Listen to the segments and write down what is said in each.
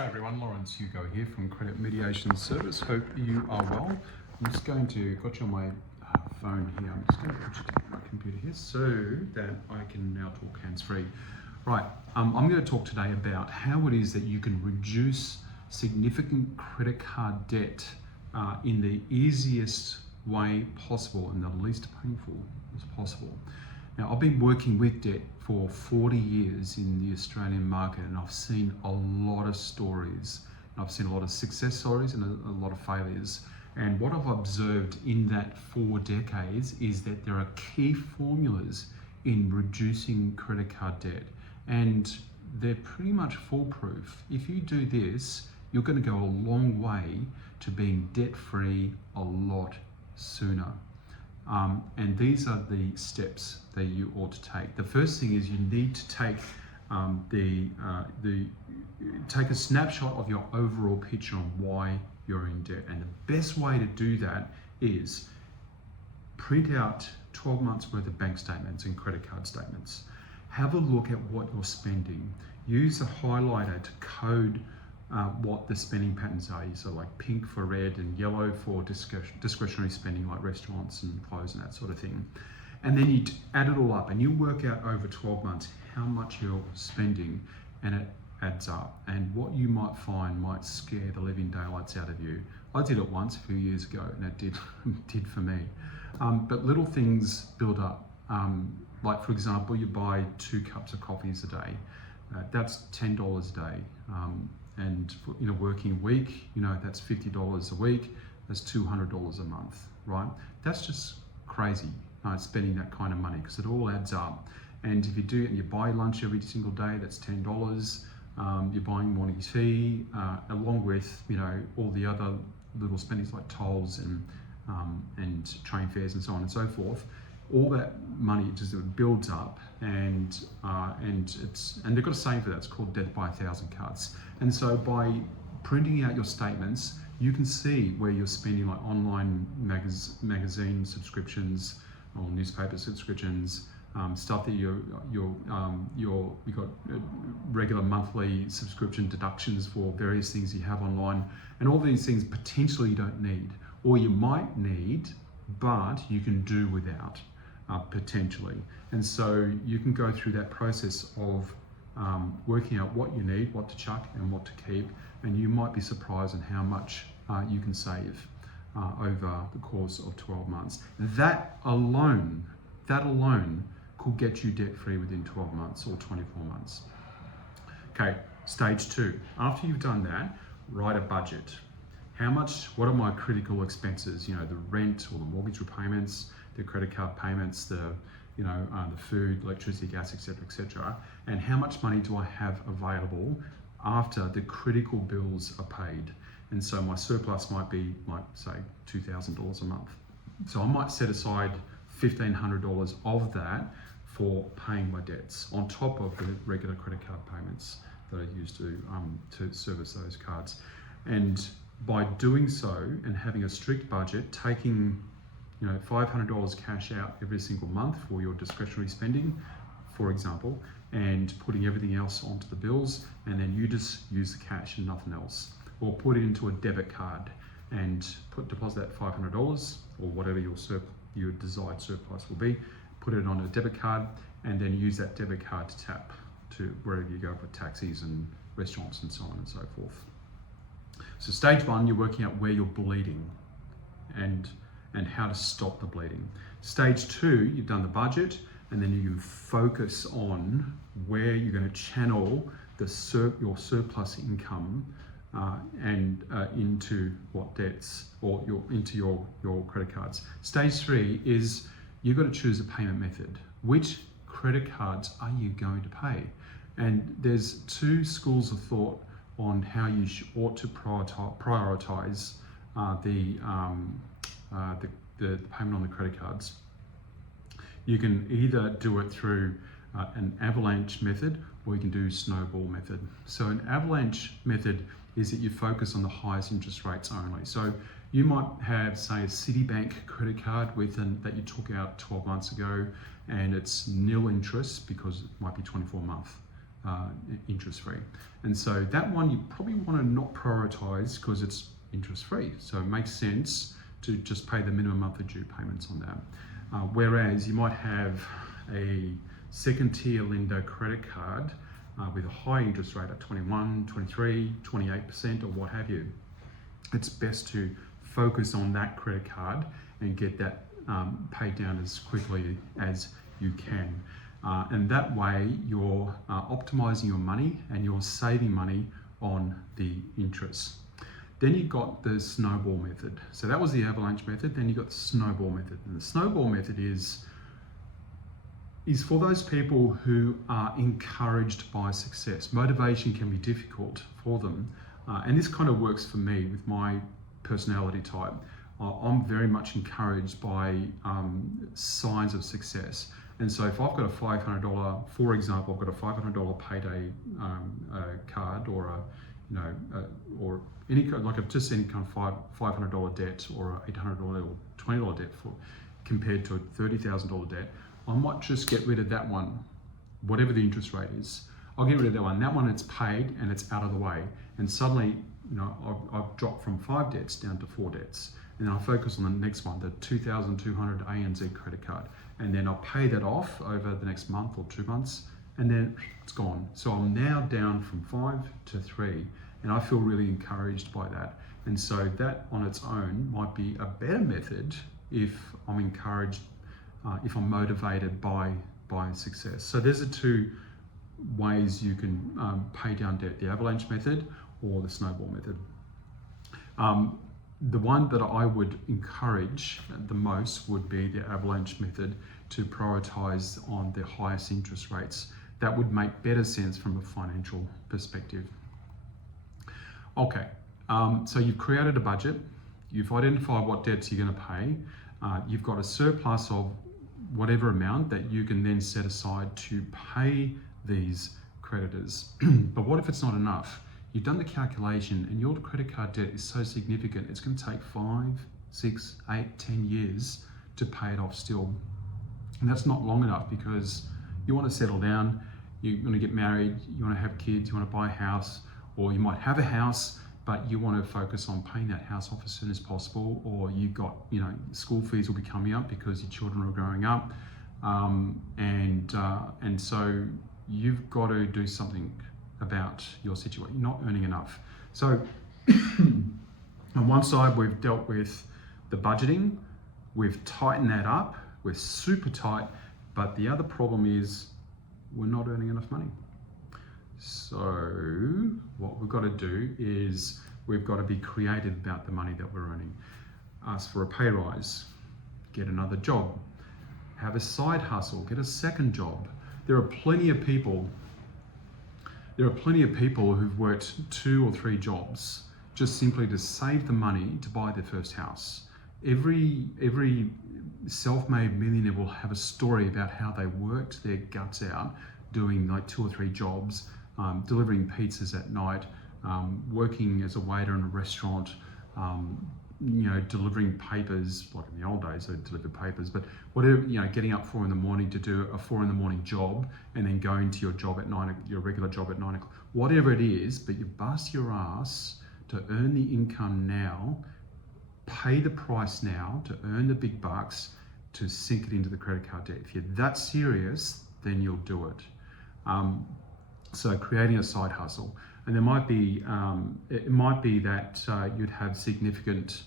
Hi everyone, Lawrence Hugo here from Credit Mediation Service. Hope you are well. I'm just going to, got you on my phone here. I'm just going to put you to my computer here so that I can now talk hands-free. Right, I'm going to talk today about how it is that you can reduce significant credit card debt in the easiest way possible and the least painful as possible. Now, I've been working with debt for 40 years in the Australian market, and I've seen a lot of stories. I've seen a lot of success stories and a lot of failures. And what I've observed in that 4 decades is that there are key formulas in reducing credit card debt, and they're pretty much foolproof. If you do this, you're going to go a long way to being debt-free a lot sooner. And these are the steps that you ought to take. The first thing is you need to take take a snapshot of your overall picture on why you're in debt. And the best way to do that is print out 12 months worth of bank statements and credit card statements. Have a look at what you're spending. Use a highlighter to code what the spending patterns are. So like pink for red and yellow for discretionary spending like restaurants and clothes and that sort of thing. And then you add it all up and you work out over 12 months how much you're spending, and it adds up. And what you might find might scare the living daylights out of you. I did it once a few years ago and it did for me. But little things build up. Like for example, you buy 2 cups of coffees a day. That's $10 a day. And in a working week, that's $50 a week, that's $200 a month, right? That's just crazy, spending that kind of money, because it all adds up. And if you do it and you buy lunch every single day, that's $10. You're buying morning tea, along with all the other little spendings like tolls and train fares and so on and so forth. All that money just builds up, and they've got a saying for that. It's called death by 1,000 cuts. And so by printing out your statements, you can see where you're spending, like online magazine subscriptions or newspaper subscriptions, stuff that you've got regular monthly subscription deductions for various things you have online, and all these things potentially you don't need, or you might need, but you can do without. Potentially. And so you can go through that process of working out what you need, what to chuck and what to keep, and you might be surprised at how much you can save over the course of 12 months. That alone could get you debt-free within 12 months or 24 months. Okay, stage 2. After you've done that, write a budget. What are my critical expenses? The rent or the mortgage repayments, the credit card payments, the food, electricity, gas, etc., and how much money do I have available after the critical bills are paid? And so my surplus might be, like, say, $2,000 a month. So I might set aside $1,500 of that for paying my debts on top of the regular credit card payments that I use to service those cards. And by doing so and having a strict budget, taking $500 cash out every single month for your discretionary spending, for example, and putting everything else onto the bills, and then you just use the cash and nothing else. Or put it into a debit card and deposit that $500 or whatever your desired surplus will be, put it on a debit card, and then use that debit card to tap to wherever you go for taxis and restaurants and so on and so forth. So stage 1, you're working out where you're bleeding and how to stop the bleeding. Stage 2, you've done the budget, and then you can focus on where you're going to channel your surplus income into what debts or into your credit cards. Stage 3 is you've got to choose a payment method. Which credit cards are you going to pay? And there's 2 schools of thought on how you ought to prioritize the payment on the credit cards. You can either do it through an avalanche method, or you can do snowball method. So an avalanche method is that you focus on the highest interest rates only. So you might have, say, a Citibank credit card that you took out 12 months ago, and it's nil interest because it might be 24 month interest free. And so that one you probably want to not prioritize because it's interest free. So it makes sense to just pay the minimum monthly due payments on that. Whereas you might have a second tier lender credit card with a high interest rate at 21, 23, 28% or what have you. It's best to focus on that credit card and get that paid down as quickly as you can. And that way you're optimizing your money and you're saving money on the interest. Then you got the snowball method. So that was the avalanche method. Then you got the snowball method. And the snowball method is for those people who are encouraged by success. Motivation can be difficult for them. And this kind of works for me with my personality type. I'm very much encouraged by signs of success. And so if I've got a $500, for example, I've got a $500 payday card or or any like just any kind of $500 debt or $800 or $20 debt compared to a $30,000 debt, I might just get rid of that one, whatever the interest rate is. I'll get rid of that one. That one, it's paid and it's out of the way. And suddenly, I've dropped from 5 debts down to 4 debts. And then I'll focus on the next one, the 2,200 ANZ credit card. And then I'll pay that off over the next month or 2 months, and then it's gone. So I'm now down from 5 to 3, and I feel really encouraged by that. And so that on its own might be a better method if I'm encouraged, if I'm motivated by success. So there's the 2 ways you can pay down debt, the avalanche method or the snowball method. The one that I would encourage the most would be the avalanche method, to prioritize on the highest interest rates. That would make better sense from a financial perspective. Okay, so you've created a budget, you've identified what debts you're going to pay, you've got a surplus of whatever amount that you can then set aside to pay these creditors. But what if it's not enough? You've done the calculation and your credit card debt is so significant, it's going to take 5, 6, 8, 10 years to pay it off still. And that's not long enough because you want to settle down, you want to get married, you want to have kids, you want to buy a house, or you might have a house, but you want to focus on paying that house off as soon as possible, or you've got, school fees will be coming up because your children are growing up. And so you've got to do something about your situation. You're not earning enough. So on one side, we've dealt with the budgeting, we've tightened that up, we're super tight, but the other problem is we're not earning enough money. So what we've got to do is we've got to be creative about the money that we're earning. Ask for a pay rise, get another job, have a side hustle, get a second job. There are plenty of people who've worked 2 or 3 jobs just simply to save the money to buy their first house. Every self-made millionaire will have a story about how they worked their guts out doing like 2 or 3 jobs, delivering pizzas at night, working as a waiter in a restaurant, delivering papers, like in the old days they delivered papers, but whatever, getting up 4 a.m. to do a 4 a.m. job and then going to your job at 9, your regular job at 9 o'clock, whatever it is, but you bust your ass to earn the income now, pay the price now to earn the big bucks, to sink it into the credit card debt. If you're that serious, then you'll do it. So creating a side hustle. And there might be, it might be that you'd have significant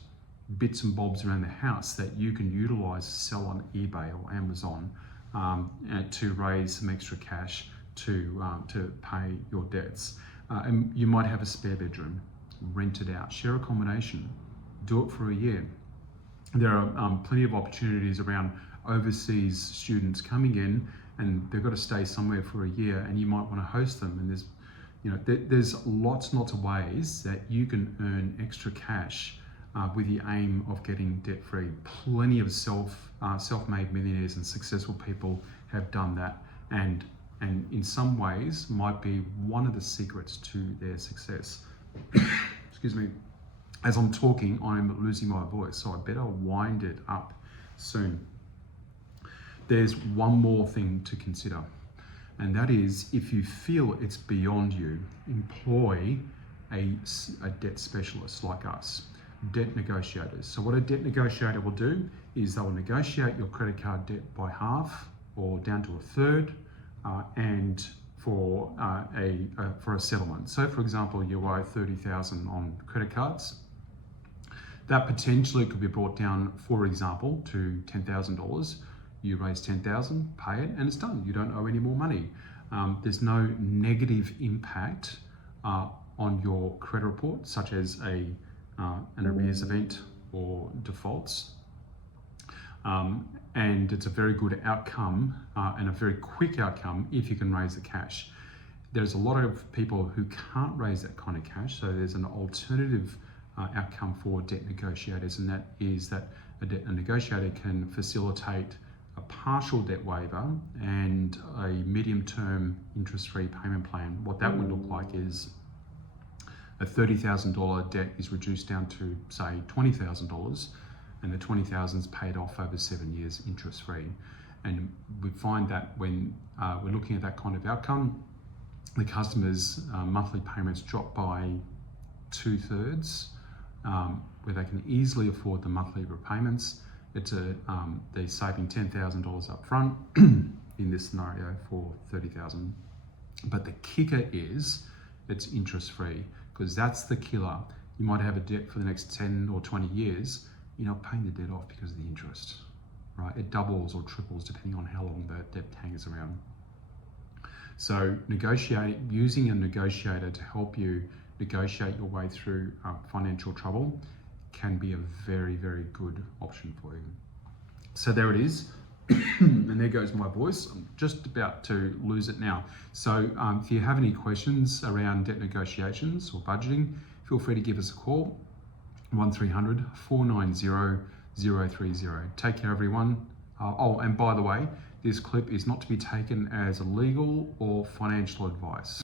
bits and bobs around the house that you can utilize to sell on eBay or Amazon to raise some extra cash to pay your debts. And you might have a spare bedroom, rent it out, share accommodation, do it for a year. There are plenty of opportunities around overseas students coming in, and they've got to stay somewhere for a year, and you might want to host them. And there's lots and lots of ways that you can earn extra cash with the aim of getting debt-free. Plenty of self-made millionaires and successful people have done that, and in some ways might be one of the secrets to their success. Excuse me. As I'm talking, I'm losing my voice, so I better wind it up soon. There's one more thing to consider. And that is, if you feel it's beyond you, employ a debt specialist like us, debt negotiators. So what a debt negotiator will do is they will negotiate your credit card debt by half or down to a third, and for a settlement. So for example, you owe $30,000 on credit cards. That potentially could be brought down, for example, to $10,000. You raise $10,000, pay it, and it's done. You don't owe any more money. There's no negative impact on your credit report, such as an arrears event or defaults. And it's a very good outcome and a very quick outcome if you can raise the cash. There's a lot of people who can't raise that kind of cash, so there's an alternative outcome for debt negotiators, and that is that a negotiator can facilitate a partial debt waiver and a medium-term interest-free payment plan. What that would look like is a $30,000 debt is reduced down to, say, $20,000, and the $20,000 is paid off over 7 years interest-free. And we find that when we're looking at that kind of outcome, the customer's monthly payments drop by 2/3, where they can easily afford the monthly repayments. They're saving $10,000 up front in this scenario for $30,000. But the kicker is it's interest-free, because that's the killer. You might have a debt for the next 10 or 20 years. You're not paying the debt off because of the interest, right? It doubles or triples depending on how long the debt hangs around. So using a negotiator to help you negotiate your way through financial trouble can be a very, very good option for you. So there it is. And there goes my voice. I'm just about to lose it now. So if you have any questions around debt negotiations or budgeting, feel free to give us a call, 1300 490 030. Take care, everyone. And by the way, this clip is not to be taken as legal or financial advice.